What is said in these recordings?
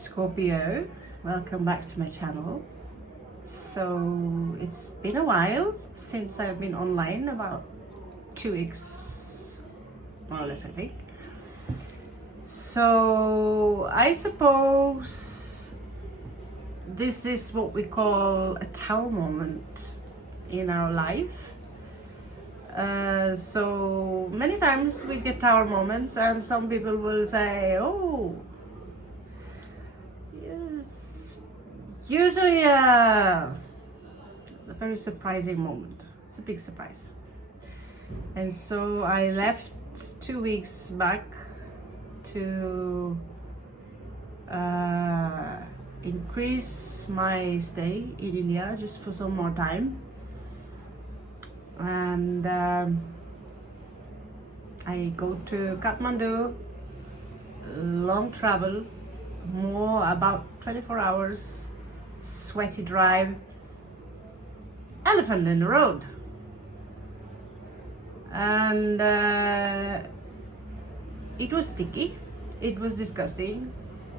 Scorpio, welcome back to my channel. So it's been a while since I've been online, about 2 weeks more or less, I think. So I suppose this is what we call a tower moment in our life. So many times we get tower moments, and some people will say, oh, yes, usually it's a very surprising moment. It's a big surprise. And so I left 2 weeks back to increase my stay in India just for some more time. And I go to Kathmandu, long travel, more about 24 hours, sweaty drive, elephant in the road. And it was sticky, it was disgusting,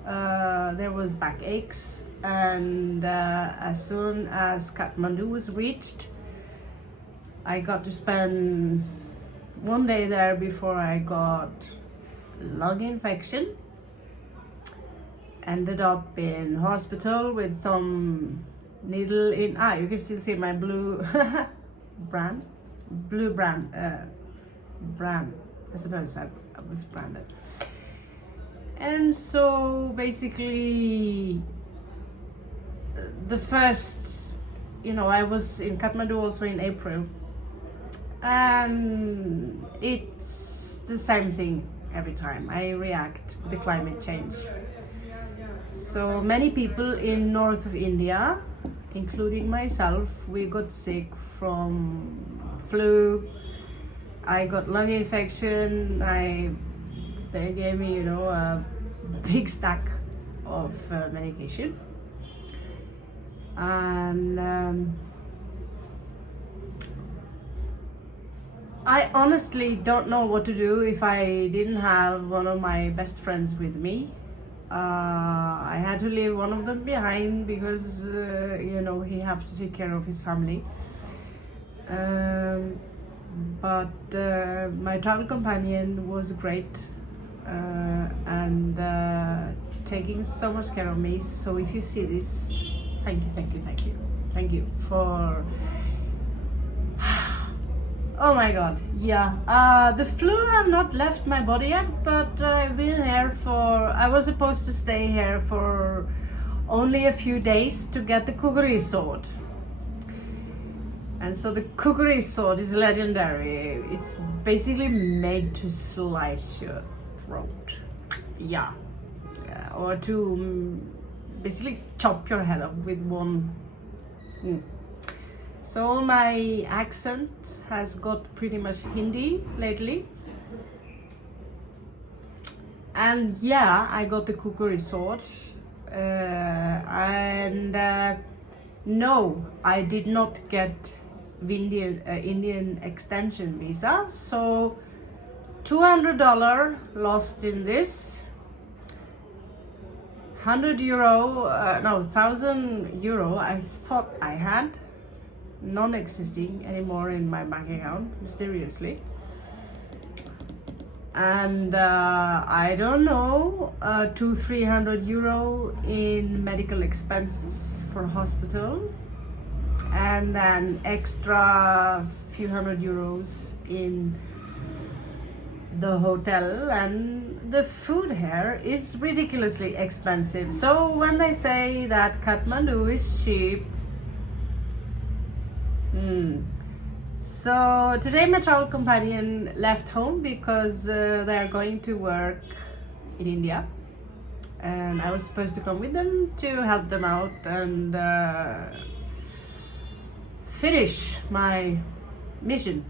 there was backaches, and as soon as Kathmandu was reached, I got to spend one day there before I got lung infection. Ended up in hospital with some needle in. You can still see my blue brand. I suppose I was branded. And so basically, the first, I was in Kathmandu also in April. And it's the same thing every time. I react with the climate change. So many people in north of India, including myself, we got sick from flu. I got lung infection. They gave me, a big stack of medication. And I honestly don't know what to do if I didn't have one of my best friends with me. I had to leave one of them behind because, he have to take care of his family. But my travel companion was great and taking so much care of me. So if you see this, thank you for. Oh my god, yeah. The flu have not left my body yet, but I've been here I was supposed to stay here for only a few days to get the kukri sword. And so the kukri sword is legendary. It's basically made to slice your throat. Yeah. Or to basically chop your head up with one. So my accent has got pretty much Hindi lately. And yeah, I got the kukri sword. No, I did not get Indian extension visa. So $200 lost in this. €1,000 I thought I had. Non-existing anymore in my bank account, mysteriously. And I don't know, €200-300 in medical expenses for hospital, and then extra few €100 in the hotel, and the food here is ridiculously expensive. So when they say that Kathmandu is cheap, So today my travel companion left home because they are going to work in India, and I was supposed to come with them to help them out and finish my mission.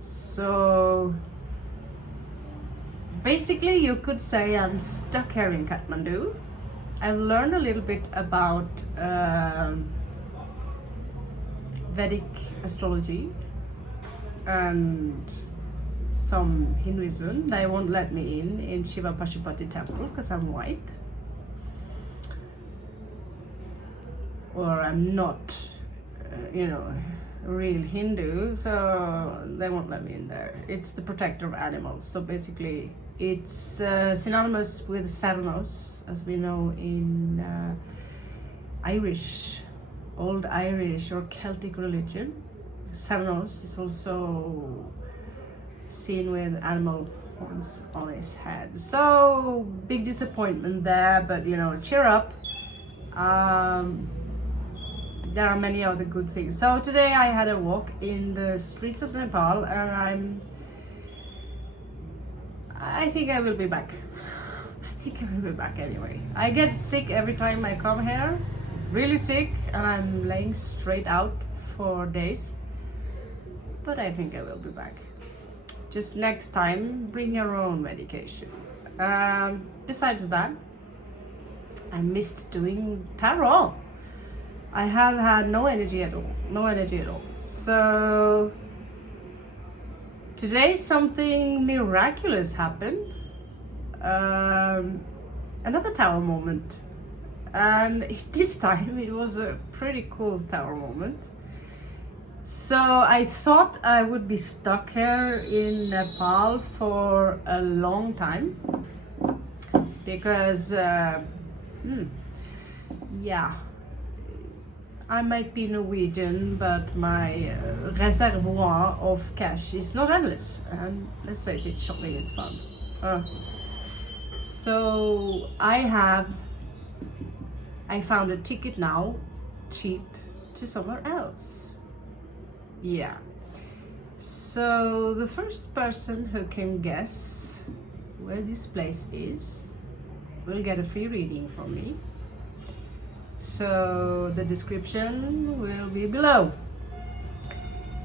So basically you could say I'm stuck here in Kathmandu. I've learned a little bit about Vedic astrology and some Hinduism. They won't let me in Shiva Pashupati temple because I'm white. or I'm not, a real Hindu, so they won't let me in there. It's the protector of animals. So basically, it's synonymous with Cernos, as we know in Irish, old Irish or Celtic religion. Cernos is also seen with animal horns on his head. So big disappointment there, but cheer up. There are many other good things. So today I had a walk in the streets of Nepal, and I think I will be back. I think I will be back anyway. I get sick every time I come here, really sick, and I'm laying straight out for days. But I think I will be back. Just next time, bring your own medication. Besides that, I missed doing tarot. I have had no energy at all. So today something miraculous happened. Another tower moment. And this time it was a pretty cool tower moment. So I thought I would be stuck here in Nepal for a long time because I might be Norwegian, but my reservoir of cash is not endless, and let's face it, shopping is fun. So I found a ticket now, cheap, to somewhere else. Yeah. So the first person who can guess where this place is will get a free reading from me. So the description will be below.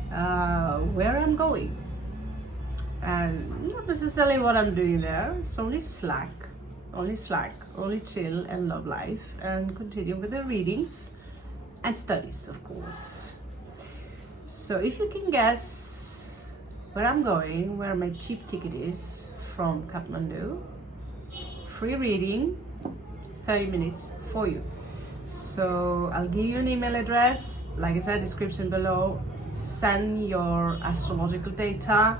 Where I'm going, and not necessarily what I'm doing there. It's only slack, only chill and love life, and continue with the readings and studies, of course. So if you can guess where I'm going, where my cheap ticket is from Kathmandu, free reading, 30 minutes for you. So I'll give you an email address, like I said, description below. Send your astrological data.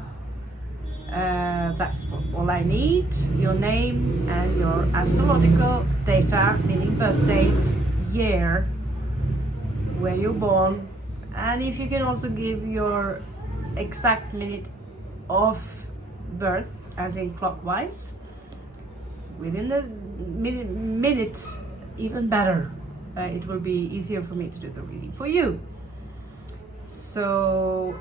That's all I need. Your name and your astrological data, meaning birth date, year, where you're born, and if you can also give your exact minute of birth, as in clockwise, within the minute, even better. It will be easier for me to do the reading for you. So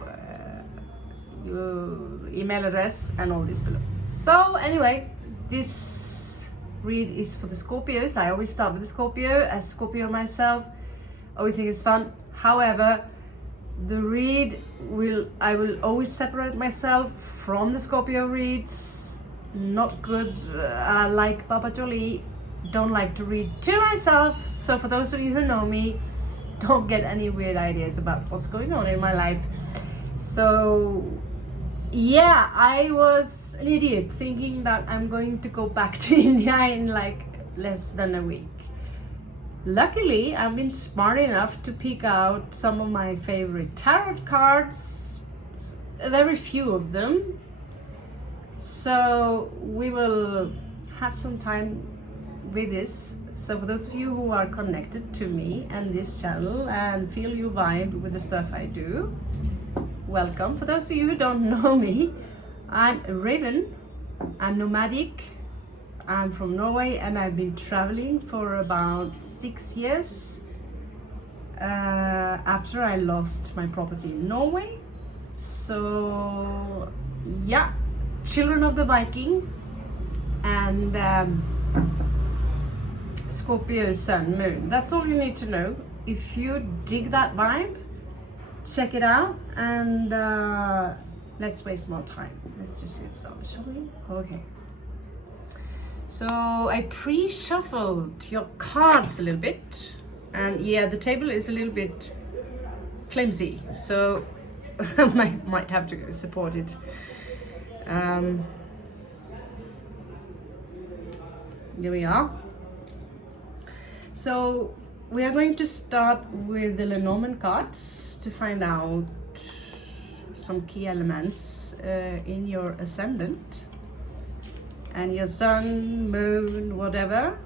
your email address and all this below. So anyway, this read is for the Scorpios. I always start with the Scorpio. As Scorpio myself, always think it's fun. However, the read I will always separate myself from the Scorpio reads. Not good. Like Baba Jolie, don't like to read to myself. So for those of you who know me, don't get any weird ideas about what's going on in my life. So yeah, I was an idiot thinking that I'm going to go back to India in like less than a week. Luckily, I've been smart enough to pick out some of my favorite tarot cards, very few of them. So we will have some time with this. So for those of you who are connected to me and this channel and feel you vibe with the stuff I do, welcome. For those of you who don't know me, I'm Raven. I'm nomadic. I'm from Norway and I've been traveling for about 6 years after I lost my property in Norway. So yeah, children of the Viking and Scorpio Sun Moon. That's all you need to know. If you dig that vibe, check it out, and let's waste more time. Let's just get started, shall we? Okay. So I pre-shuffled your cards a little bit, and yeah, the table is a little bit flimsy, so I might have to support it. Here we are. So we are going to start with the Lenormand cards to find out some key elements in your ascendant and your sun, moon, whatever.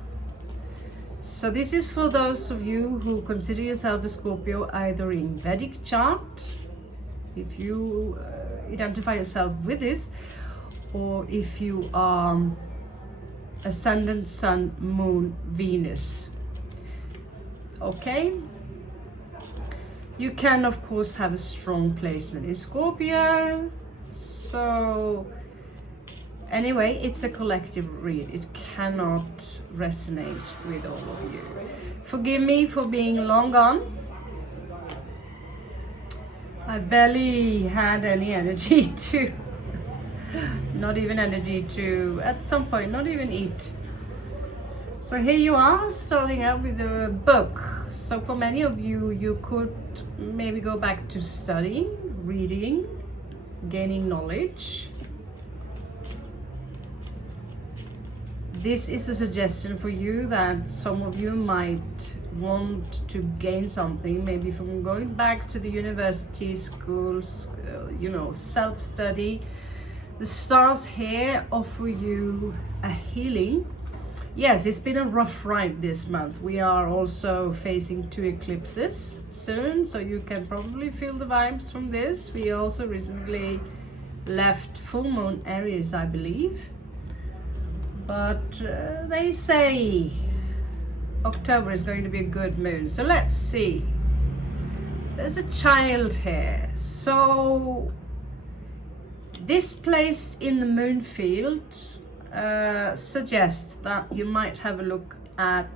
So this is for those of you who consider yourself a Scorpio, either in Vedic chart, if you identify yourself with this, or if you are ascendant, sun, moon, Venus. Okay, you can of course have a strong placement in Scorpio. So anyway, it's a collective read. It cannot resonate with all of you. Forgive me for being long gone. I barely had any energy to, not even energy to, at some point, not even eat. So here you are, starting out with a book. So for many of you, you could maybe go back to studying, reading, gaining knowledge. This is a suggestion for you that some of you might want to gain something, maybe from going back to the university, schools, self-study. The stars here offer you a healing. Yes, it's been a rough ride this month. We are also facing 2 eclipses soon, so you can probably feel the vibes from this. We also recently left full moon Aries, I believe. But they say October is going to be a good moon. So let's see. There's a child here. So this placed in the moon field suggests that you might have a look at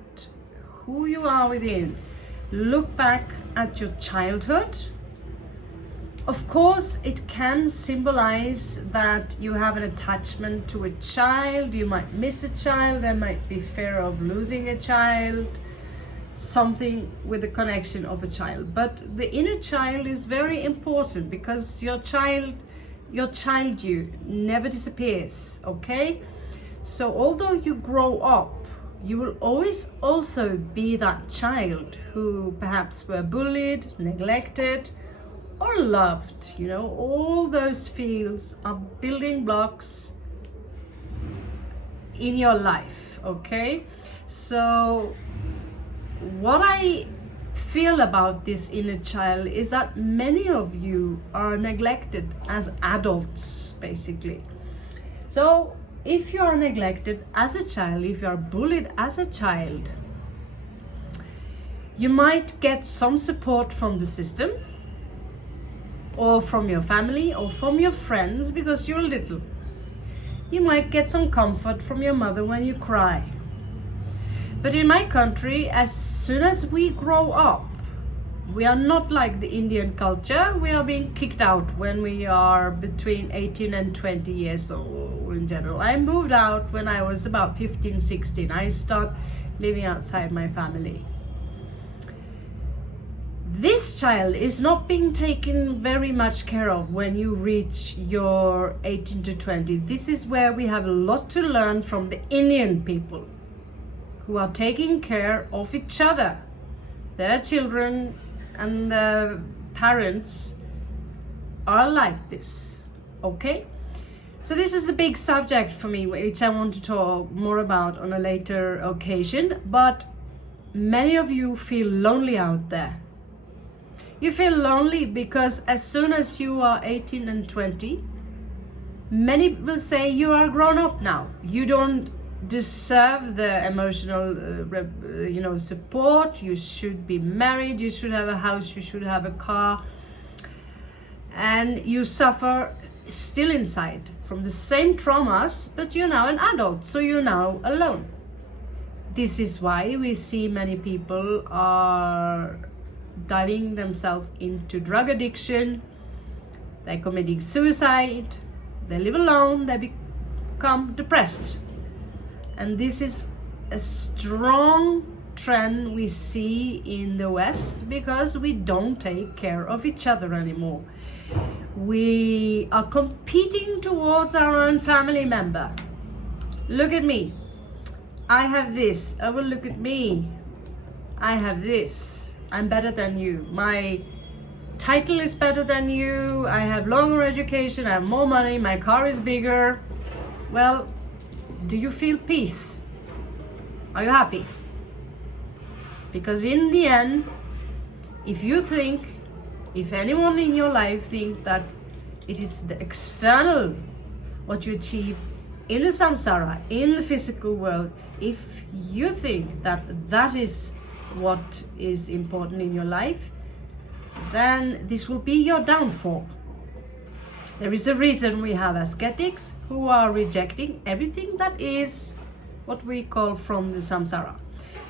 who you are within. Look back at your childhood. Of course, it can symbolize that you have an attachment to a child. You might miss a child. There might be fear of losing a child. Something with the connection of a child. But the inner child is very important, because your child you never disappears, okay? So although you grow up, you will always also be that child who perhaps were bullied, neglected, or loved. All those fields are building blocks in your life, okay? So what I feel about this inner child is that many of you are neglected as adults, basically. So if you are neglected as a child, if you are bullied as a child, you might get some support from the system, or from your family, or from your friends, because you're little. You might get some comfort from your mother when you cry. But in my country, as soon as we grow up, we are not like the Indian culture. We are being kicked out when we are between 18 and 20 years old in general. I moved out when I was about 15, 16. I started living outside my family. This child is not being taken very much care of when you reach your 18 to 20. This is where we have a lot to learn from the Indian people, who are taking care of each other. Their children and the parents are like this, okay? So this is a big subject for me, which I want to talk more about on a later occasion. But many of you feel lonely out there. You feel lonely because as soon as you are 18 and 20, many will say you are grown up now. You don't deserve the emotional support. You should be married, you should have a house, you should have a car, and you suffer still inside from the same traumas, but you're now an adult, so you're now alone. This is why we see many people are diving themselves into drug addiction, they're committing suicide, they live alone, they become depressed. And this is a strong trend we see in the West, because we don't take care of each other anymore. We are competing towards our own family member. Look at me, I have this, oh well, look at me, I have this, I'm better than you, my title is better than you, I have longer education, I have more money, my car is bigger. Well, do you feel peace? Are you happy? Because in the end, if anyone in your life think that it is the external, what you achieve in the samsara, in the physical world, if you think that that is what is important in your life, then this will be your downfall. There is a reason we have ascetics who are rejecting everything that is what we call from the samsara.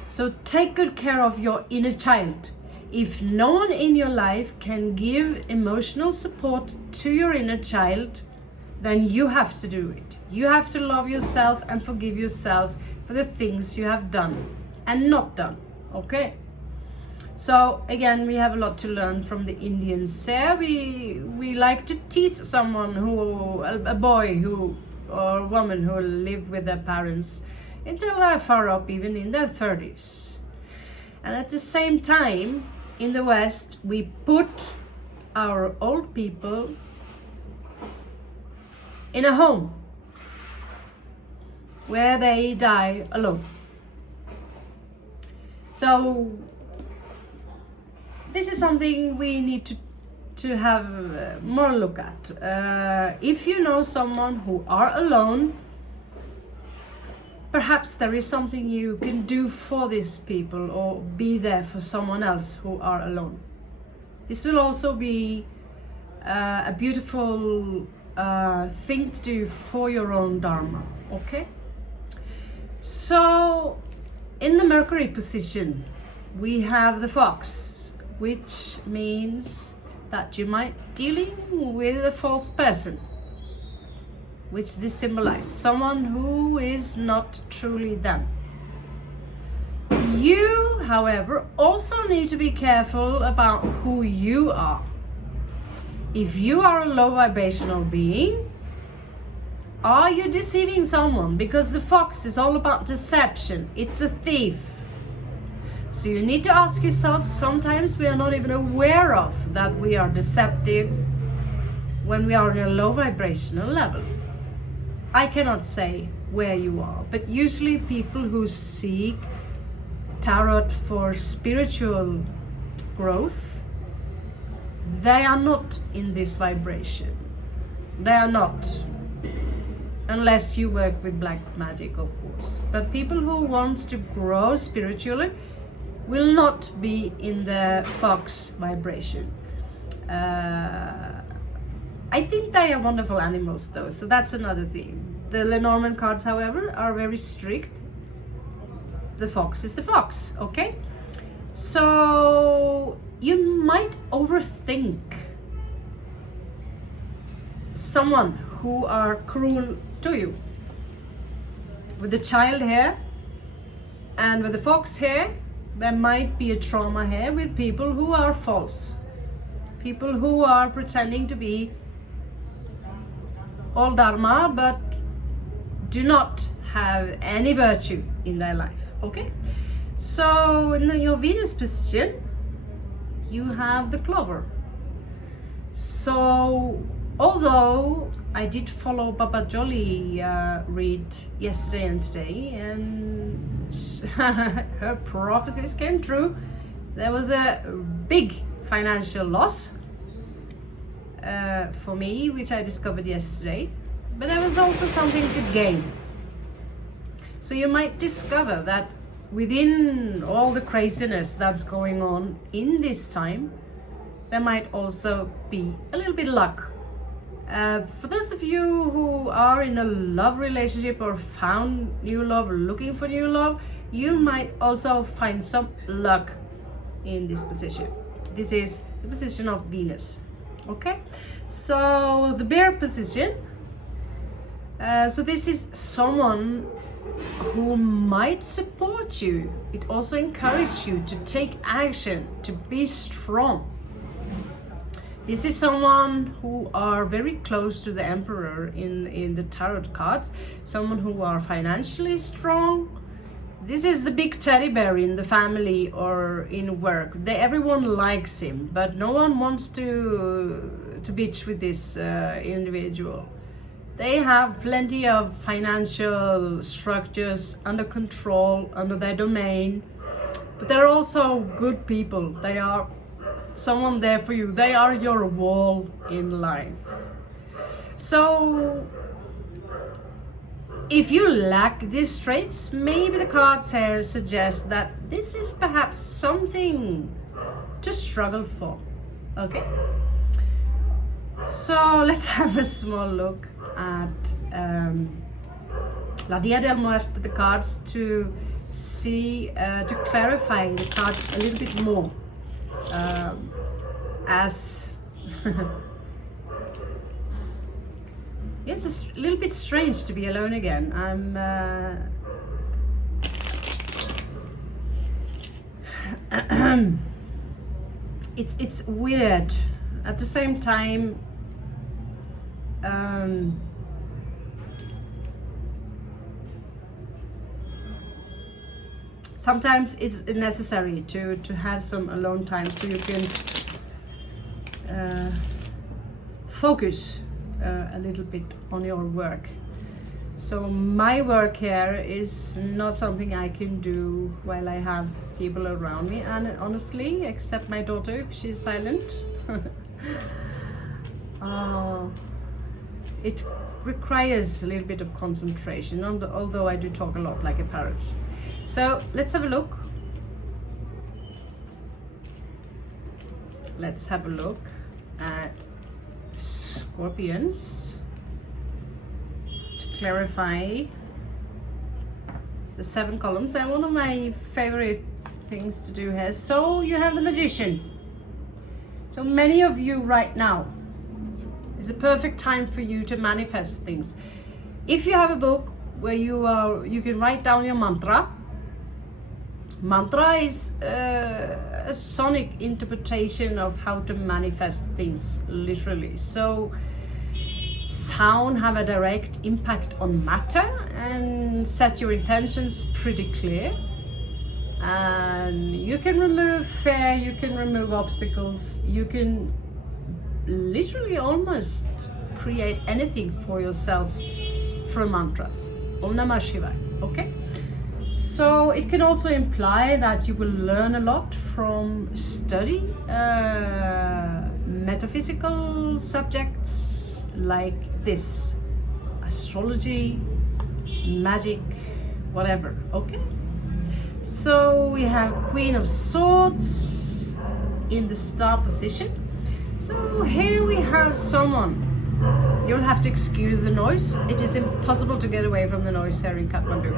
So take good care of your inner child. If no one in your life can give emotional support to your inner child, then you have to do it. You have to love yourself and forgive yourself for the things you have done and not done. Okay? So again, we have a lot to learn from the Indians here. We like to tease someone a boy or a woman who live with their parents until they're far up, even in their 30s. And at the same time, in the West, we put our old people in a home where they die alone. So this is something we need to have more look at. If you know someone who are alone, perhaps there is something you can do for these people or be there for someone else who are alone. This will also be a beautiful thing to do for your own dharma. Okay? So in the Mercury position, we have the fox, which means that you might dealing with a false person, which this symbolizes someone who is not truly them. You, however, also need to be careful about who you are. If you are a low vibrational being, are you deceiving someone? Because the fox is all about deception. It's a thief. So you need to ask yourself, sometimes we are not even aware of that we are deceptive when we are in a low vibrational level. I cannot say where you are, but usually people who seek tarot for spiritual growth, they are not in this vibration. They are not. Unless you work with black magic, of course. But people who want to grow spiritually will not be in the fox vibration. I think they are wonderful animals though, so that's another thing. The Lenormand cards, however, are very strict. The fox is the fox, okay? So you might overthink someone who are cruel to you. With the child here and with the fox here, there might be a trauma here with people who are false. People who are pretending to be all dharma but do not have any virtue in their life. Okay? So in your Venus position, you have the clover. So although I did follow Baba Jolly read yesterday and today, and her prophecies came true, there was a big financial loss for me, which I discovered yesterday, but there was also something to gain. So you might discover that within all the craziness that's going on in this time, there might also be a little bit of luck. For those of you who are in a love relationship or found new love, looking for new love, you might also find some luck in this position. This is the position of Venus. Okay, so the bear position. So this is someone who might support you. It also encourages you to take action, to be strong. This is someone who are very close to the Emperor in the tarot cards. Someone who are financially strong. This is the big teddy bear in the family or in work. Everyone likes him, but no one wants to bitch with this individual. They have plenty of financial structures under control, under their domain, but they're also good people. They are someone there for you. They are your wall in life. So if you lack these traits, maybe the cards here suggest that this is perhaps something to struggle for. Okay, so let's have a small look at La Dia del Muerte, the cards, to see, to clarify the cards a little bit more. As yes, it's a little bit strange to be alone again. It's weird. At the same time, sometimes it's necessary to have some alone time so you can focus a little bit on your work. So my work here is not something I can do while I have people around me, and honestly, except my daughter if she's silent. It requires a little bit of concentration, although I do talk a lot like a parrot. So let's have a look. Let's have a look at Scorpions to clarify the 7 columns. And one of my favorite things to do here. So you have the Magician. So many of you right now is a perfect time for you to manifest things. If you have a book where you can write down your mantra. Mantra is a sonic interpretation of how to manifest things, literally. So sound have a direct impact on matter and set your intentions pretty clear. And you can remove fear, you can remove obstacles, you can literally almost create anything for yourself from mantras. Om Namah Shivaya, okay? So it can also imply that you will learn a lot from study metaphysical subjects like this, astrology, magic, whatever, okay? So we have Queen of Swords in the star position. So here we have someone. You'll have to excuse the noise. It is impossible to get away from the noise here in Kathmandu.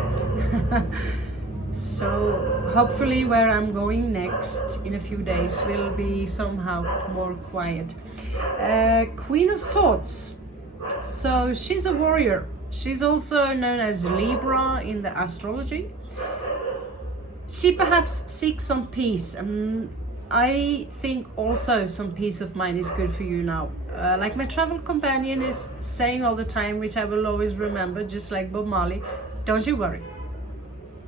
So hopefully where I'm going next in a few days will be somehow more quiet. Queen of Swords. So she's a warrior. She's also known as Libra in the astrology. She perhaps seeks some peace. I think also some peace of mind is good for you now. Like my travel companion is saying all the time, which I will always remember, just like Bob Marley, don't you worry.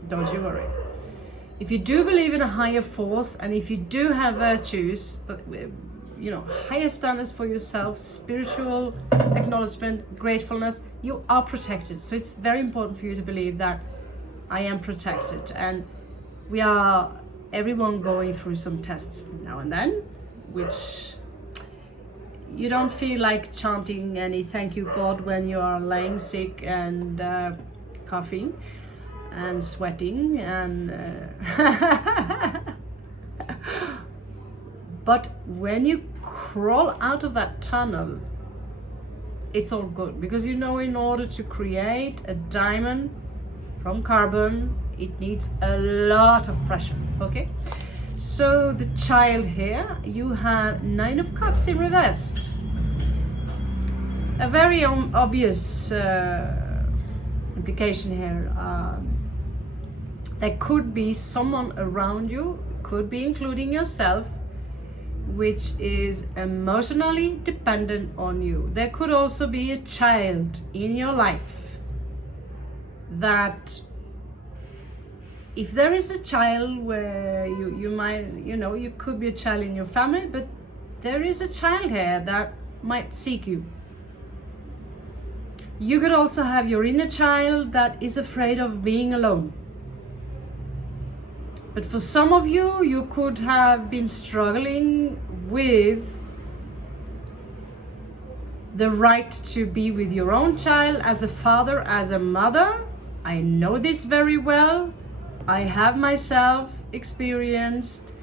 Don't you worry. If you do believe in a higher force, and if you do have virtues, but you know, higher standards for yourself, spiritual acknowledgement, gratefulness, you are protected. So it's very important for you to believe that I am protected, and we are everyone going through some tests now and then, which you don't feel like chanting any thank you God when you are laying sick and coughing and sweating and but when you crawl out of that tunnel, it's all good, because you know, in order to create a diamond from carbon, it needs a lot of pressure, okay? So the child here, you have 9 of Cups in reverse. A very obvious implication here. There could be someone around you, could be including yourself, which is emotionally dependent on you. There could also be a child in your life that if there is a child where you might, you could be a child in your family, but there is a child here that might seek you. You could also have your inner child that is afraid of being alone. But for some of you, you could have been struggling with the right to be with your own child as a father, as a mother. I know this very well. I have myself experienced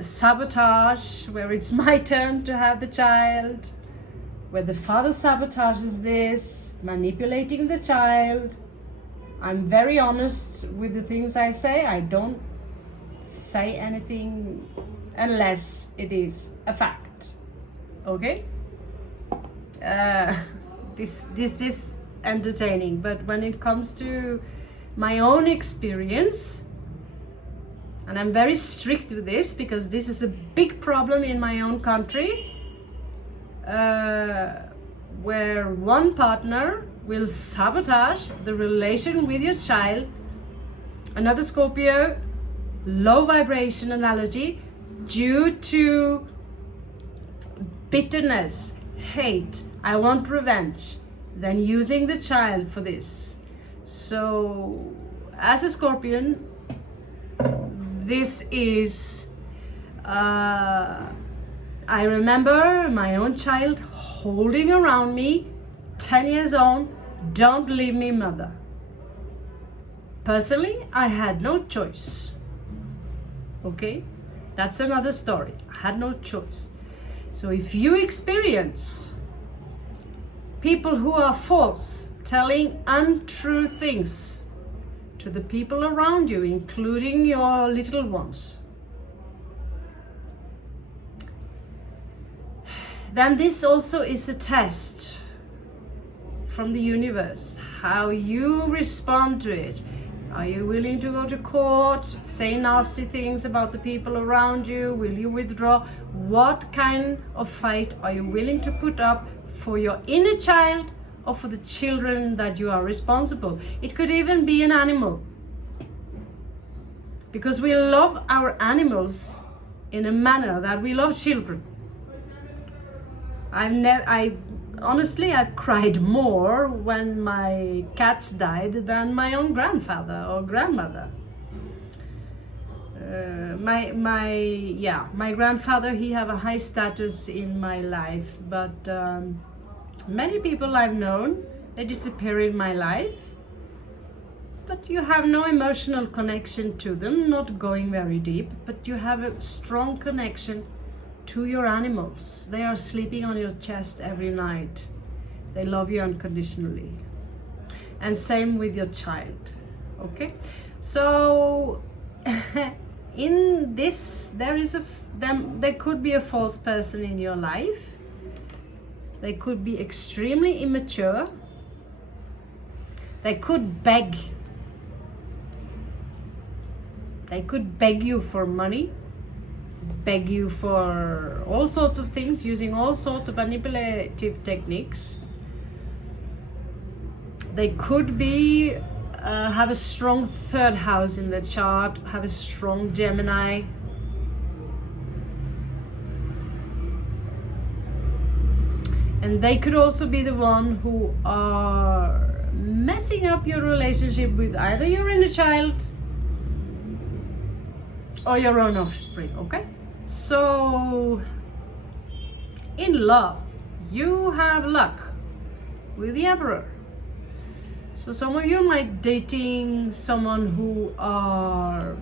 sabotage, where it's my turn to have the child, where the father sabotages this, manipulating the child. I'm very honest with the things I say. I don't say anything unless it is a fact. Okay? This is entertaining, but when it comes to my own experience, and I'm very strict with this because this is a big problem in my own country, where one partner will sabotage the relation with your child. Another Scorpio, low vibration analogy, due to bitterness, hate, I want revenge, then using the child for this. So as a Scorpion, this is I remember my own child holding around me, 10 years old, don't leave me, mother. Personally, I had no choice. Okay? That's another story. I had no choice. So if you experience people who are false, telling untrue things to the people around you, including your little ones, then this also is a test from the universe, how you respond to it. Are you willing to go to court, say nasty things about the people around you? Will you withdraw? What kind of fight are you willing to put up for your inner child or for the children that you are responsible? It could even be an animal, because we love our animals in a manner that we love children. Honestly, I've cried more when my cats died than my own grandfather or grandmother. My grandfather, he have a high status in my life, but many people I've known, they disappear in my life, but you have no emotional connection to them, not going very deep, but you have a strong connection to your animals. They are sleeping on your chest every night. They love you unconditionally. And same with your child. Okay? So in this, there could be a false person in your life. They could be extremely immature. They could beg. They could beg you for money, beg you for all sorts of things, using all sorts of manipulative techniques. They could be have a strong third house in the chart, have a strong Gemini. And they could also be the one who are messing up your relationship with either your inner child or your own offspring, okay? So, in love, you have luck with the Emperor. So some of you might dating someone who are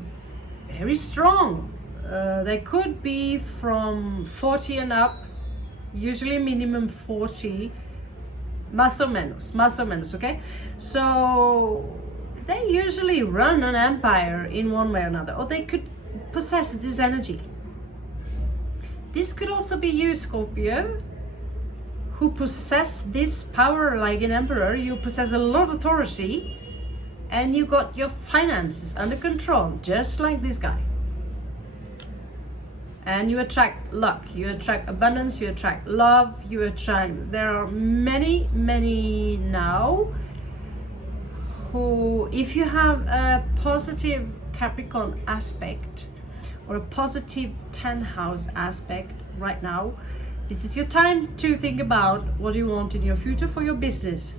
very strong. They could be from 40 and up, usually minimum 40, más o menos, okay? So they usually run an empire in one way or another, or they could possess this energy. This could also be you, Scorpio, who possess this power like an emperor. You possess a lot of authority and you got your finances under control, just like this guy. And you attract luck, you attract abundance, you attract love, you attract... There are many now who, if you have a positive Capricorn aspect or a positive 10th house aspect right now, this is your time to think about what you want in your future for your business.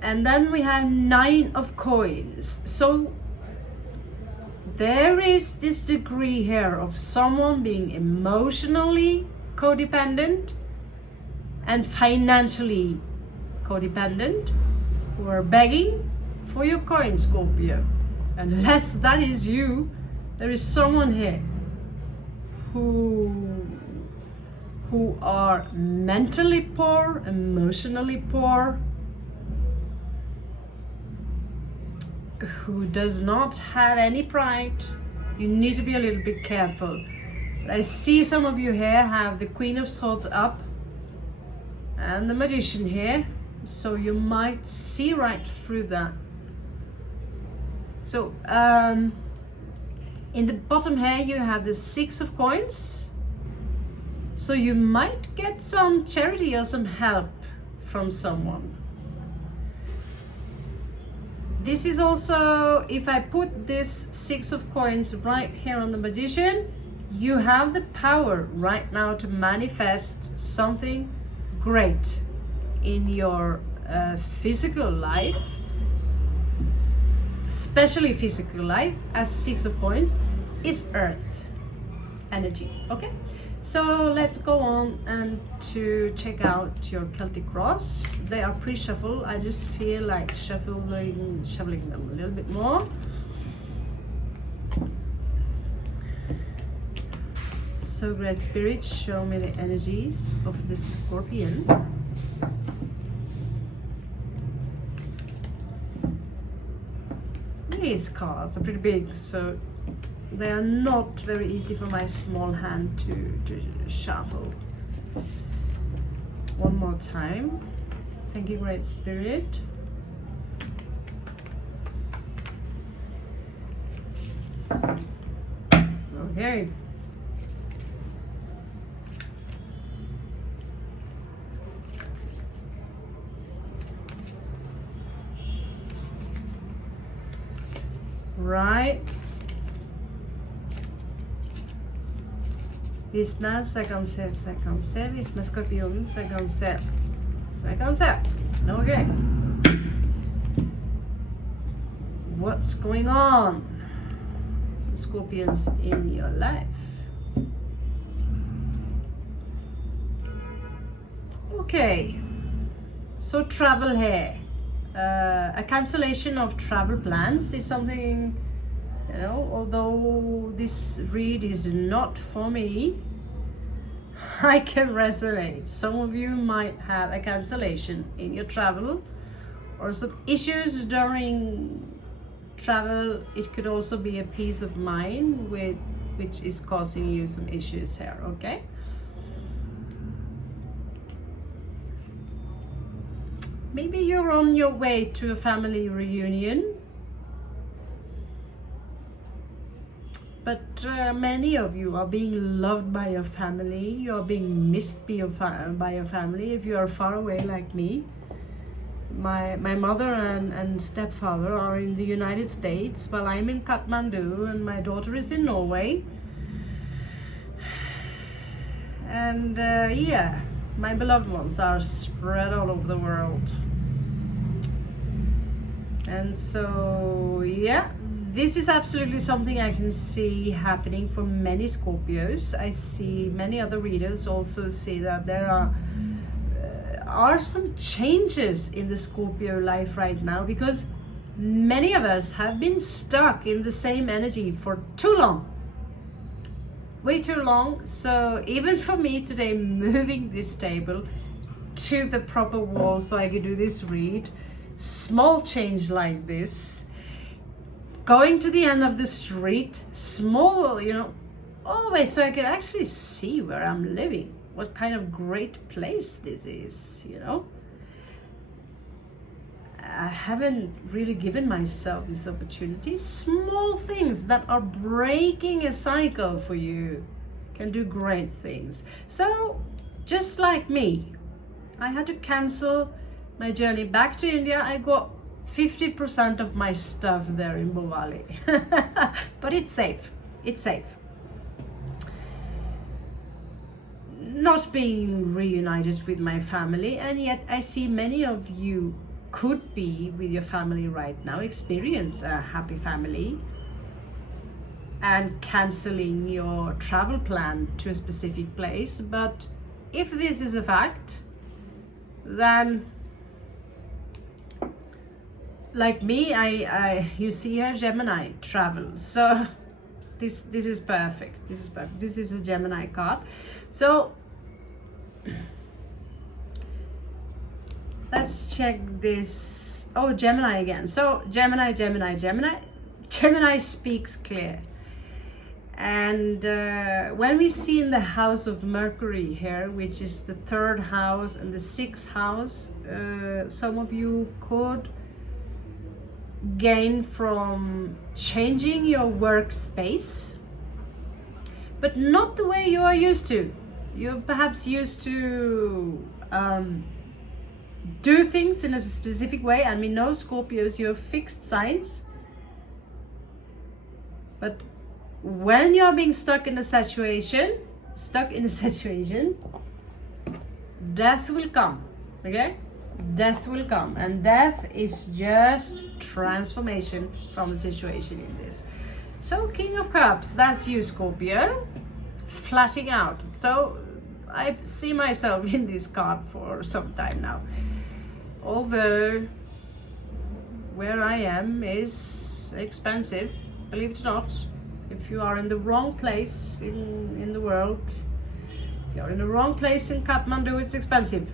And then we have 9 of coins. So there is this degree here of someone being emotionally codependent and financially codependent, who are begging for your coin, Scorpio. Unless that is you, there is someone here who are mentally poor, emotionally poor, who does not have any pride. You need to be a little bit careful. But I see some of you here have the Queen of Swords up and the Magician here, so you might see right through that. So in the bottom here you have the 6 of coins, so you might get some charity or some help from someone. This is also, if I put this 6 of coins right here on the Magician, you have the power right now to manifest something great in your physical life, especially physical life, as 6 of coins is earth energy. Okay, so let's go on and to check out your Celtic Cross. They are pre-shuffled. I just feel like shuffling them a little bit more. So Great Spirit, show me the energies of the Scorpion. These cards are pretty big, so they are not very easy for my small hand to shuffle. One more time. Thank you, Great Spirit. Okay. Right. Visma, 57, Visma Scorpion, 57. Okay. What's going on, Scorpions, in your life? Okay. So travel here. A cancellation of travel plans is something, you know, although this read is not for me, I can resonate. Some of you might have a cancellation in your travel or some issues during travel. It could also be a peace of mind which is causing you some issues here, okay? Maybe you're on your way to a family reunion, but many of you are being loved by your family. You are being missed by your family. If you are far away like me, my mother and stepfather are in the United States, while I'm in Kathmandu and my daughter is in Norway. And yeah, my beloved ones are spread all over the world. And so, yeah, this is absolutely something I can see happening for many Scorpios. I see many other readers also see that there are some changes in the Scorpio life right now, because many of us have been stuck in the same energy for too long. Way too long. So even for me today, moving this table to the proper wall so I could do this read, small change like this, going to the end of the street, small, you know, always, so I could actually see where I'm living, what kind of great place this is, you know. I haven't really given myself this opportunity. Small things that are breaking a cycle for you can do great things. So just like me, I had to cancel my journey back to India, I got 50% of my stuff there in Bovali. But it's safe. It's safe. Not being reunited with my family, and yet I see many of you could be with your family right now, experience a happy family, and canceling your travel plan to a specific place. But if this is a fact, then like me, I you see here Gemini travel. So this is perfect. This is perfect. This is a Gemini card. So let's check this. Oh, Gemini again. So Gemini speaks clear. And when we see in the house of Mercury here, which is the 3rd house and the 6th house, some of you could gain from changing your workspace, but not the way you are used to. You're perhaps used to do things in a specific way. I mean, no, Scorpios, you're fixed signs. But when you're being stuck in a situation, death will come, okay? Death will come, and death is just transformation from the situation in this. So King of Cups, that's you, Scorpio, flatting out. So I see myself in this card for some time now, although where I am is expensive, believe it or not. If you are in the wrong place in the world, if you're in the wrong place in Kathmandu, it's expensive.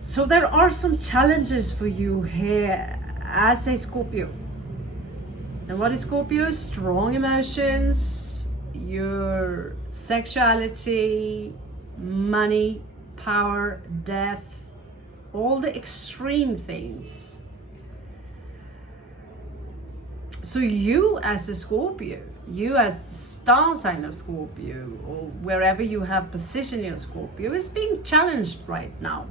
So there are some challenges for you here as a Scorpio. And what is Scorpio? Strong emotions, your sexuality, money, power, death, all the extreme things. So you as a Scorpio, you as the star sign of Scorpio, or wherever you have position your Scorpio, is being challenged right now.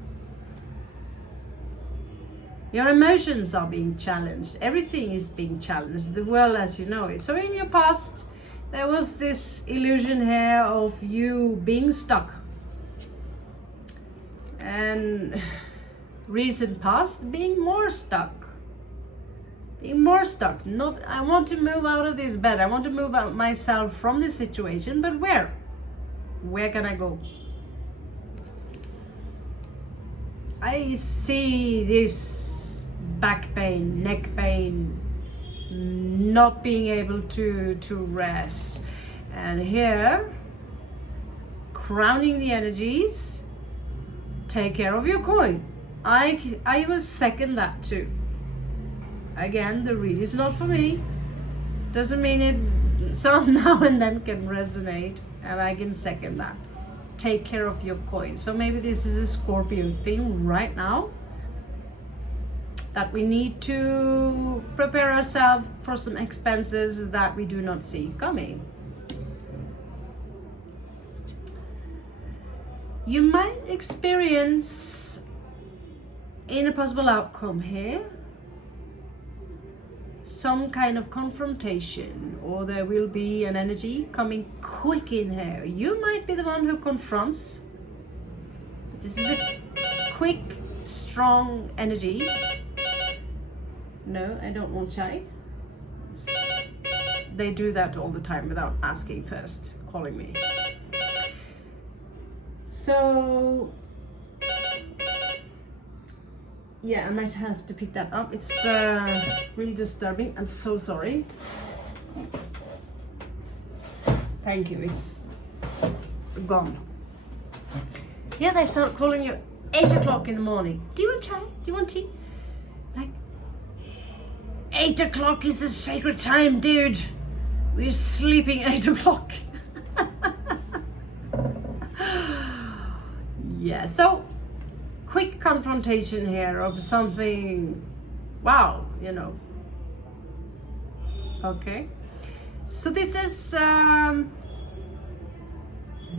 Your emotions are being challenged. Everything is being challenged. The world as you know it. So in your past, there was this illusion here of you being stuck. And recent past, being more stuck. Not, I want to move out of this bed. I want to move out myself from this situation, but where? Where can I go? I see this back pain, neck pain, not being able to rest. And here, crowning the energies, take care of your coin. I will second that too. Again, the read is not for me. Doesn't mean it some now and then can resonate, and I can second that. Take care of your coin. So maybe this is a Scorpio thing right now, that we need to prepare ourselves for some expenses that we do not see coming. You might experience in a possible outcome here some kind of confrontation, or there will be an energy coming quick in here. You might be the one who confronts. This is a quick, strong energy. No, I don't want chai. They do that all the time without asking first, calling me. So yeah, I might have to pick that up. It's really disturbing. I'm so sorry. Thank you. It's gone. Yeah, they start calling you 8 o'clock in the morning. Do you want chai? Do you want tea? Like, 8 o'clock is a sacred time, dude. We're sleeping 8 o'clock. Yeah, so quick confrontation here of something, wow, you know. Okay, so this is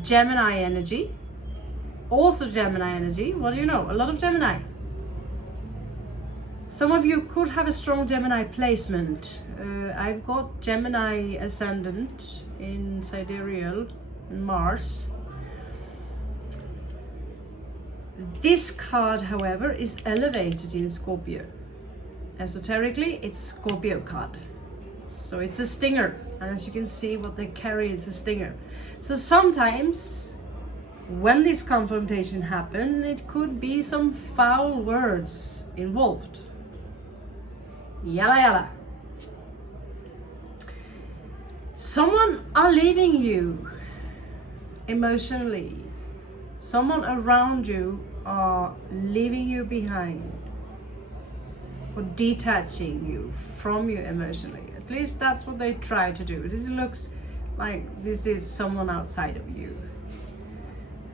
Gemini energy. Also Gemini energy. What do you know? A lot of Gemini. Some of you could have a strong Gemini placement. I've got Gemini ascendant in sidereal and Mars. This card, however, is elevated in Scorpio. Esoterically, it's Scorpio card. So it's a stinger. And as you can see, what they carry is a stinger. So sometimes when this confrontation happens, it could be some foul words involved. Yalla yalla. Someone are leaving you emotionally. Someone around you are leaving you behind or detaching you from you emotionally. At least that's what they try to do. This looks like this is someone outside of you.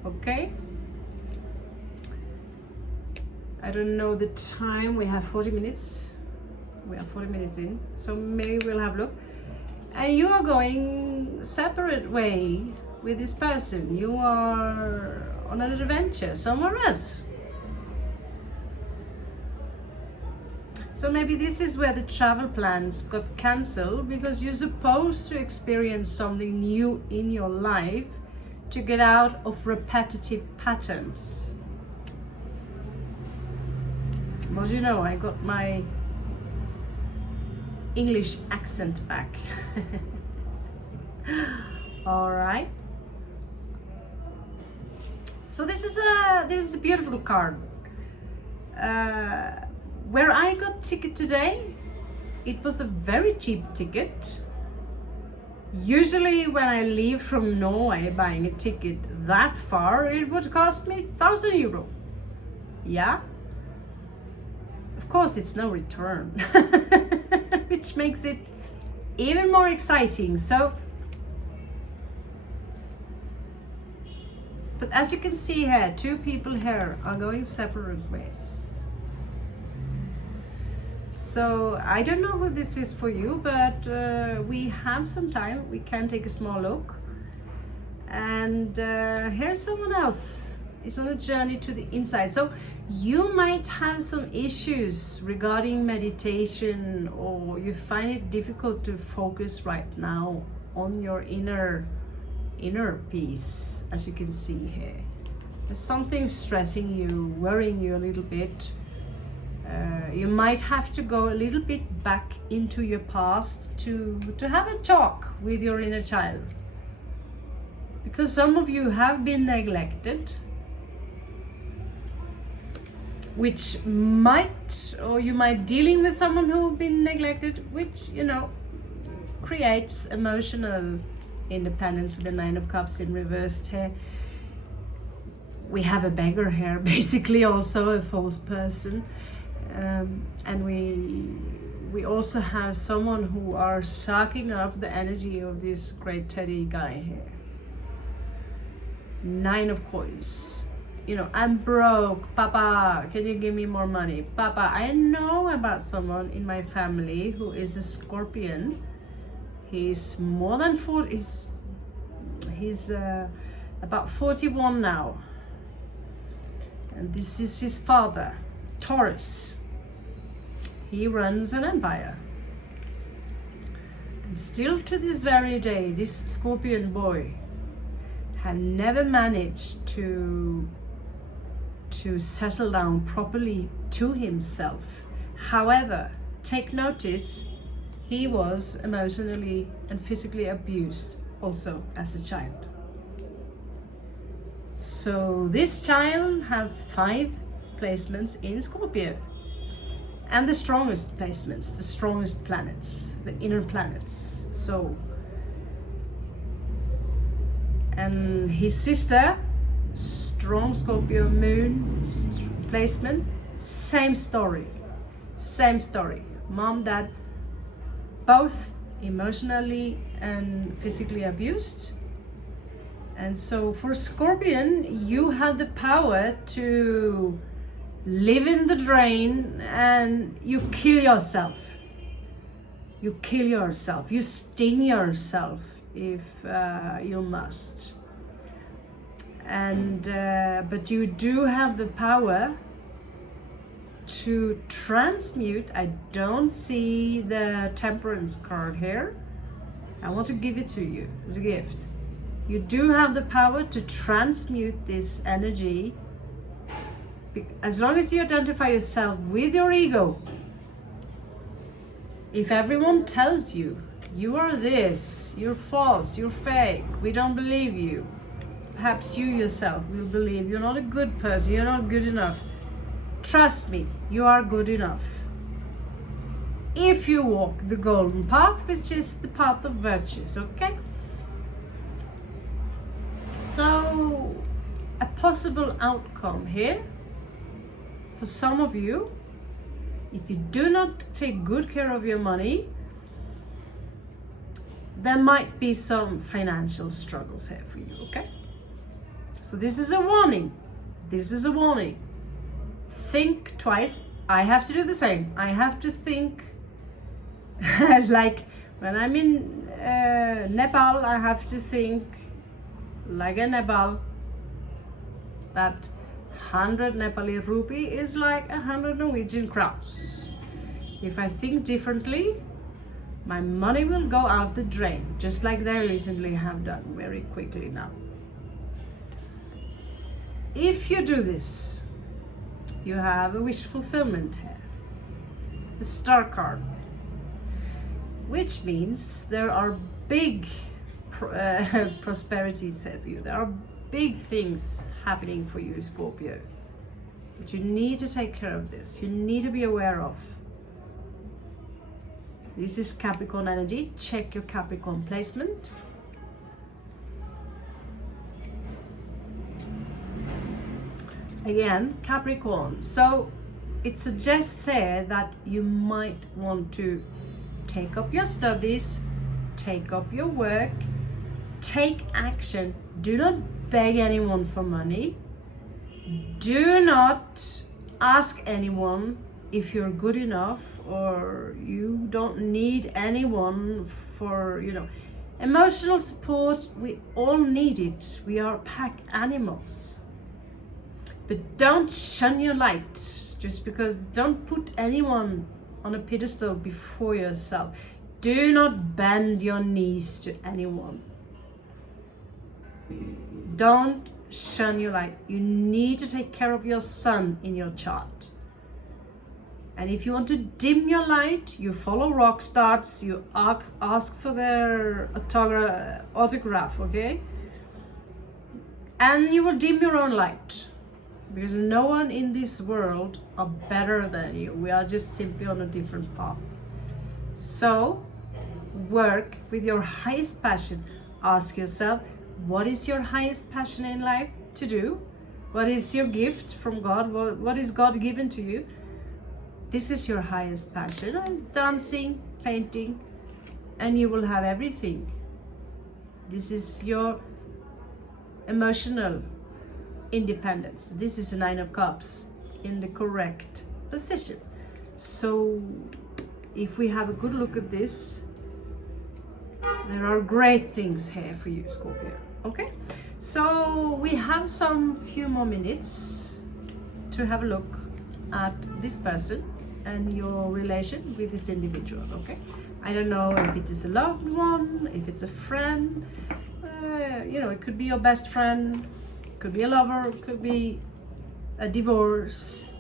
Okay? I don't know the time. We have 40 minutes. We are 40 minutes in, so maybe we'll have a look. And you are going separate way with this person. You are on an adventure somewhere else. So maybe this is where the travel plans got cancelled, because you're supposed to experience something new in your life to get out of repetitive patterns. Well, you know, I got my English accent back. All right. So this is a beautiful card. Where I got ticket today, it was a very cheap ticket. Usually when I leave from Norway buying a ticket that far, it would cost me €1,000. Yeah. Of course, it's no return, which makes it even more exciting. So, but as you can see here, two people here are going separate ways. So I don't know who this is for you, but we have some time. We can take a small look. And here's someone else. It's on a journey to the inside. So you might have some issues regarding meditation, or you find it difficult to focus right now on your inner peace, as you can see here. There's something stressing you, worrying you a little bit. You might have to go a little bit back into your past to have a talk with your inner child. Because some of you have been neglected, which might, or you might dealing with someone who's been neglected, which, you know, creates emotional independence with the Nine of Cups in reversed here. We have a beggar here, basically, also a false person. And we also have someone who are sucking up the energy of this great teddy guy here. Nine of Coins. You know, I'm broke. Papa, can you give me more money? Papa, I know about someone in my family who is a Scorpion. He's more than 40. He's about 41 now. And this is his father, Taurus. He runs an empire. And still to this very day, this Scorpion boy have never managed to settle down properly to himself. However, take notice, he was emotionally and physically abused also as a child. So this child have 5 placements in Scorpio. And the strongest placements, the strongest planets, the inner planets. So, and his sister, strong Scorpio moon placement, same story. Same story. Mom, dad, both emotionally and physically abused. And so for Scorpion, you have the power to live in the drain, and you kill yourself. You kill yourself. You sting yourself if you must. and but you do have the power to transmute. I don't see the temperance card here. I want to give it to you as a gift. You do have the power to transmute this energy, as long as you identify yourself with your ego. If everyone tells you, you are this, you're false, you're fake, we don't believe you, perhaps you yourself will believe you're not a good person, you're not good enough. Trust me, you are good enough. If you walk the golden path, which is the path of virtues, okay? So, a possible outcome here for some of you, if you do not take good care of your money, there might be some financial struggles here for you, okay? So this is a warning. This is a warning. Think twice. I have to do the same. I have to think like when I'm in Nepal, I have to think like a Nepal, that 100 Nepali rupee is like 100 Norwegian crowns. If I think differently, my money will go out the drain, just like they recently have done very quickly now. If you do this, you have a wish fulfillment here, the star card, which means there are big prosperities for you. There are big things happening for you, Scorpio. But you need to take care of this. You need to be aware of. This is Capricorn energy. Check your Capricorn placement. Again, Capricorn. So it suggests here that you might want to take up your studies, take up your work, take action. Do not beg anyone for money. Do not ask anyone if you're good enough, or you don't need anyone for, emotional support. We all need it. We are pack animals. But don't shun your light just because. Don't put anyone on a pedestal before yourself. Do not bend your knees to anyone. Don't shun your light. You need to take care of your sun in your chart. And if you want to dim your light, you follow rock stars, you ask for their autograph, okay? And you will dim your own light. Because no one in this world are better than you. We are just simply on a different path. So, work with your highest passion. Ask yourself, what is your highest passion in life to do? What is your gift from God? What is God given to you? This is your highest passion. And dancing, painting, and you will have everything. This is your emotional independence. This is the Nine of Cups in the correct position. So if we have a good look at this, there are great things here for you, Scorpio. Okay, so we have some few more minutes to have a look at this person and your relation with this individual. Okay, I don't know if it is a loved one, if it's a friend, it could be your best friend, could be a lover, could be a divorce,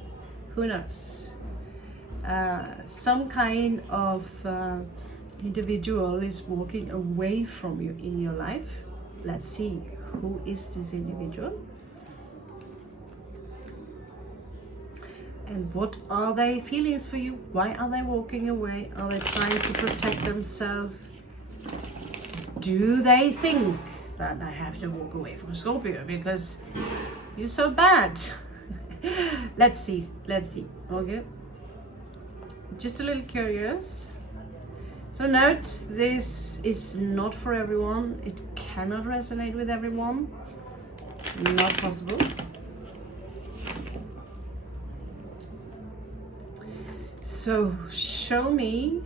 who knows. Some kind of individual is walking away from you in your life. Let's see, who is this individual? And what are their feelings for you? Why are they walking away? Are they trying to protect themselves? Do they think that I have to walk away from Scorpio because you're so bad? Let's see, okay? Just a little curious. So note, this is not for everyone. It cannot resonate with everyone. Not possible. So show me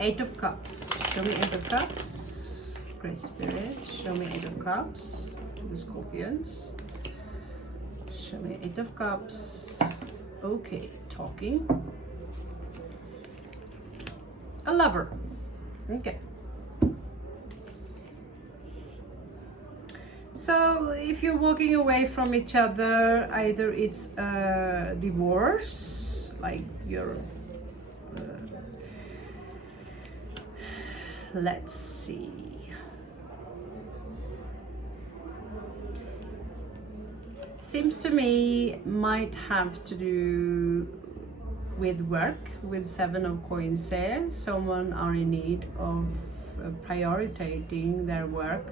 Eight of Cups. Show me Eight of Cups. Great Spirit, show me Eight of Cups, the Scorpions. Show me Eight of Cups. Okay, talking. A lover. Okay. So if you're walking away from each other, either it's a divorce, like you're let's see. Seems to me might have to do with work, with Seven of Coins here. Someone are in need of prioritizing their work,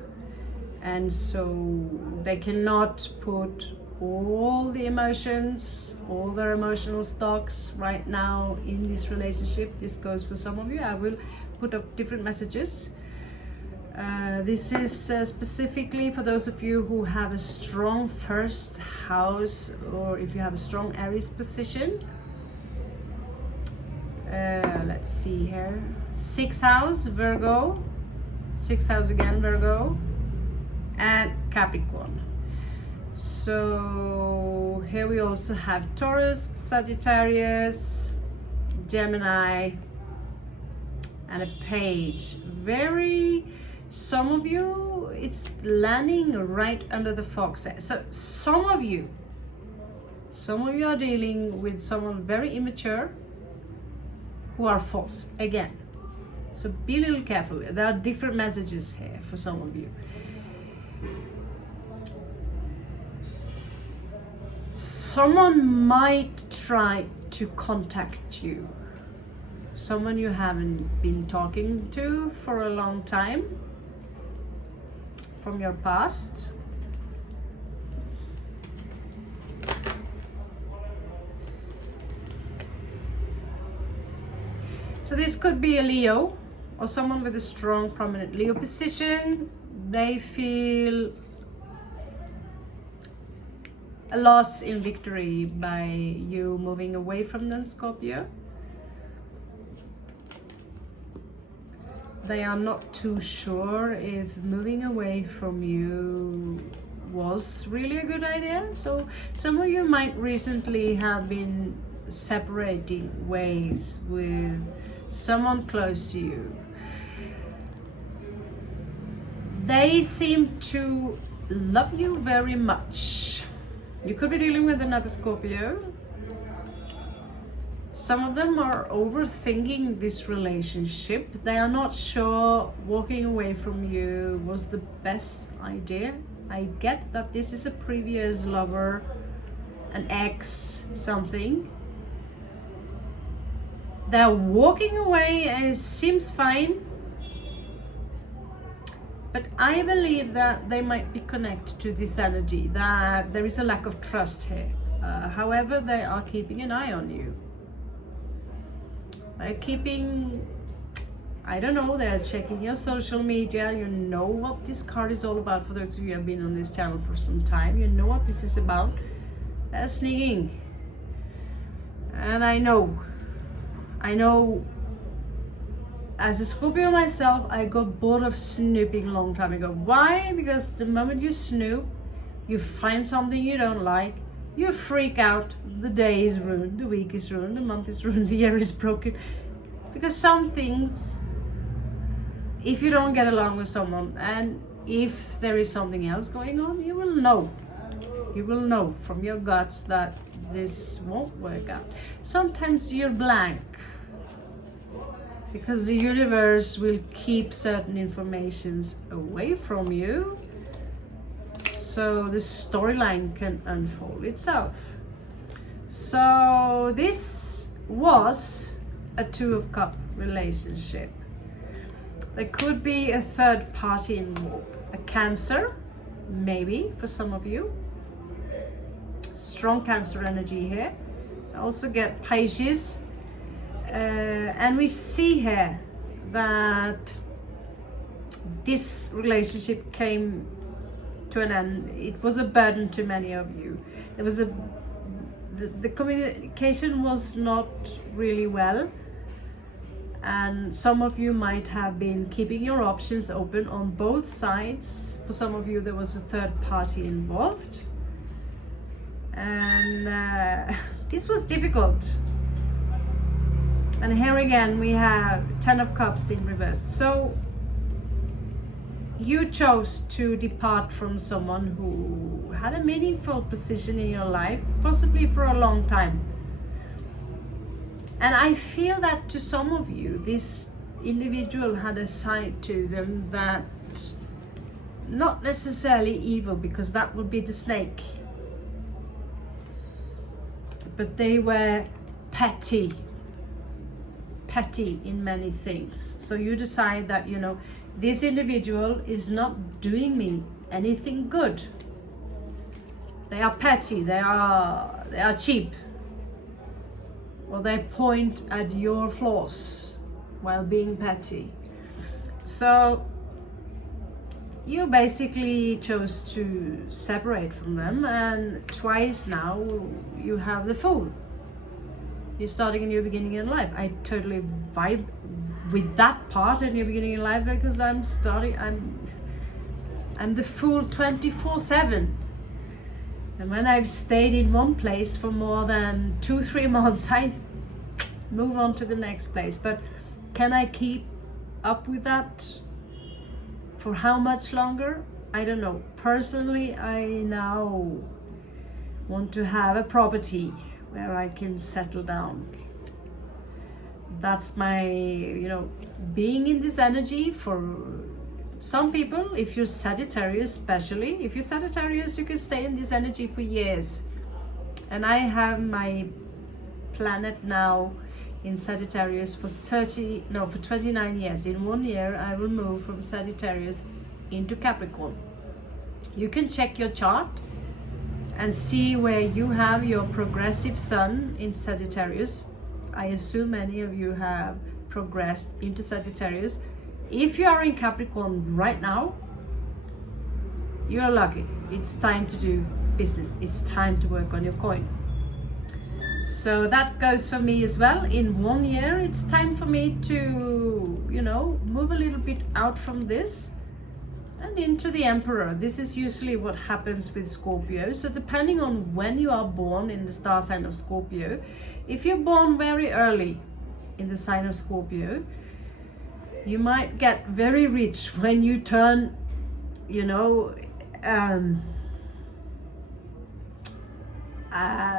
and so they cannot put all the emotions, all their emotional stocks right now in this relationship. This goes for some of you. I will put up different messages. This is specifically for those of you who have a strong first house, or if you have a strong Aries position. Let's see here. 6th house, Virgo. 6th house again, Virgo. And Capricorn. So here we also have Taurus, Sagittarius, Gemini, and a Page. Some of you, it's landing right under the fox. So some of you are dealing with someone very immature who are false again. So be a little careful. There are different messages here for some of you. Someone might try to contact you. Someone you haven't been talking to for a long time from your past. So this could be a Leo or someone with a strong prominent Leo position. They feel a loss in victory by you moving away from them, Scorpio. They are not too sure if moving away from you was really a good idea. So some of you might recently have been separating ways with someone close to you. They seem to love you very much. You could be dealing with another Scorpio. Some of them are overthinking this relationship. They are not sure walking away from you was the best idea. I get that this is a previous lover, an ex, something. They're walking away and it seems fine. But I believe that they might be connected to this energy, that there is a lack of trust here. However, they are keeping an eye on you. They're keeping, I don't know, they're checking your social media. You know what this card is all about. For those of you who have been on this channel for some time, you know what this is about. They're sneaking. And I know, as a Scorpio myself, I got bored of snooping a long time ago. Why? Because the moment you snoop, you find something you don't like, you freak out, the day is ruined, the week is ruined, the month is ruined, the year is broken. Because some things, if you don't get along with someone, and if there is something else going on, you will know. You will know from your guts that this won't work out. Sometimes you're blank, because the universe will keep certain informations away from you, so the storyline can unfold itself. So this was a Two of Cups relationship. There could be a third party involved. A Cancer, maybe, for some of you. Strong Cancer energy here. I also get Pisces. And we see here that this relationship came to an end. It was a burden to many of you. There was the communication was not really well, and some of you might have been keeping your options open on both sides. For some of you there was a third party involved, and this was difficult. And here again we have 10 of Cups in reverse. So you chose to depart from someone who had a meaningful position in your life, possibly for a long time. And I feel that to some of you, this individual had a side to them that, not necessarily evil, because that would be the snake, but they were petty in many things. So you decide that, you know, this individual is not doing me anything good. They are petty, they are cheap, or they point at your flaws while being petty. So you basically chose to separate from them, and twice now you have the Fool. You're starting a new beginning in life. I totally vibe with that part, a new beginning in life, because I'm the Fool 24/7. And when I've stayed in one place for more than 2-3 months, I move on to the next place. But can I keep up with that for how much longer? I don't know. Personally, I now want to have a property where I can settle down. That's my, you know, being in this energy. For some people, if you're Sagittarius especially, if you're Sagittarius, you can stay in this energy for years. And I have my planet now in Sagittarius for 29 years. In 1 year, I will move from Sagittarius into Capricorn. You can check your chart and see where you have your progressive sun in Sagittarius. I assume many of you have progressed into Sagittarius. If you are in Capricorn right now, you're lucky. It's time to do business. It's time to work on your coin. So that goes for me as well. In 1 year, it's time for me to, you know, move a little bit out from this and into the Emperor. This is usually what happens with Scorpio. So depending on when you are born in the star sign of Scorpio, if you're born very early in the sign of Scorpio, you might get very rich when you turn, you know,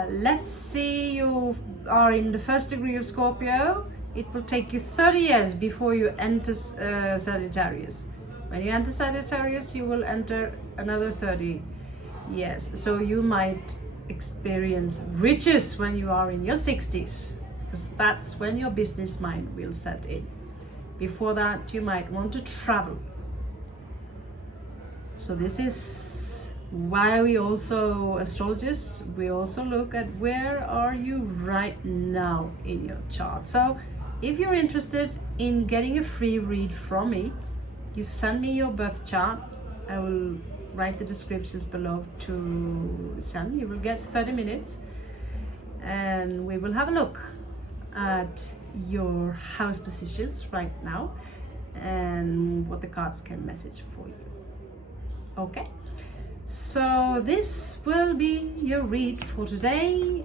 let's see, you are in the first degree of Scorpio. It will take you 30 years before you enter Sagittarius. When you enter Sagittarius, you will enter another 30 years. So you might experience riches when you are in your 60s, because that's when your business mind will set in. Before that, you might want to travel. So this is why we also, astrologists, we also look at where are you right now in your chart. So if you're interested in getting a free read from me, you send me your birth chart. I will write the descriptions below to send. You will get 30 minutes and we will have a look at your house positions right now and what the cards can message for you. Okay, so this will be your read for today.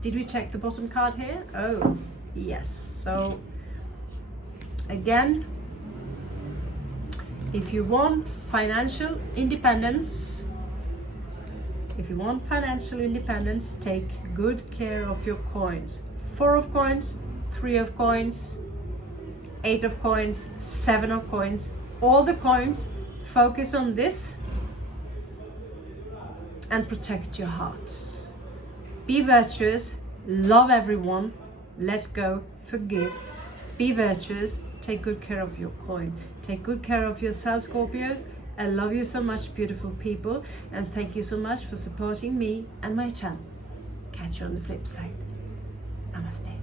Did we check the bottom card here? Oh yes. So again, if you want financial independence, take good care of your coins. 4 of coins, 3 of coins, 8 of coins, 7 of coins, all the coins. Focus on this and protect your hearts. Be virtuous, love everyone, let go, forgive, be virtuous. Take good care of your coin. Take good care of yourself, Scorpios. I love you so much, beautiful people. And thank you so much for supporting me and my channel. Catch you on the flip side. Namaste.